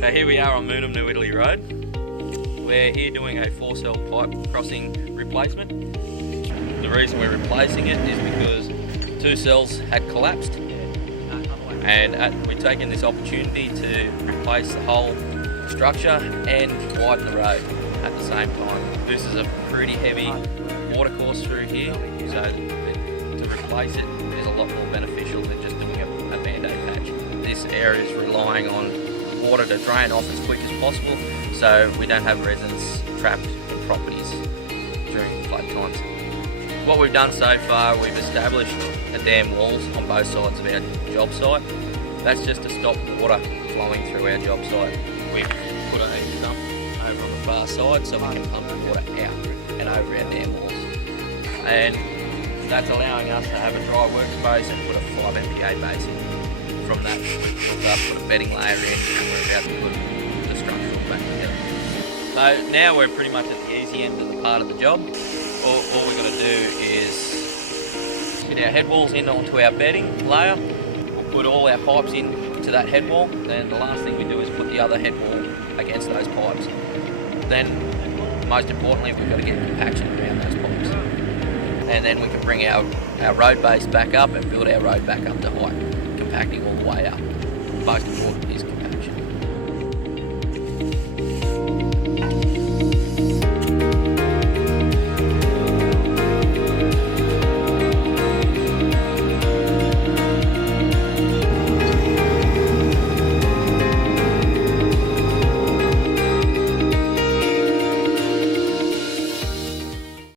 So here we are on Moonham New Italy Road. We're here doing a 4-cell pipe crossing replacement. The reason we're replacing it is because 2 cells had collapsed, and we're taking this opportunity to replace the whole structure and widen the road at the same time. This is a pretty heavy water course through here, so to replace it is a lot more beneficial than just doing a band-aid patch. This area is relying on water to drain off as quick as possible, so we don't have residents trapped in properties during flood times. What we've done so far, we've established a dam walls on both sides of our job site. That's just to stop water flowing through our job site. We've put a sump over on the far side so we can pump the water out and over our dam walls. And that's allowing us to have a dry workspace and put a 5 MPa base in. From that, we've put a bedding layer in, and we're about to put the structural back together. So now we're pretty much at the easy end of the part of the job. All we've got to do is get our head walls in onto our bedding layer. We'll put all our pipes into that head wall. Then the last thing we do is put the other head wall against those pipes. Then, most importantly, we've got to get compaction around those pipes. And then we can bring our road base back up and build our road back up to height, compacting all the way up. Most important is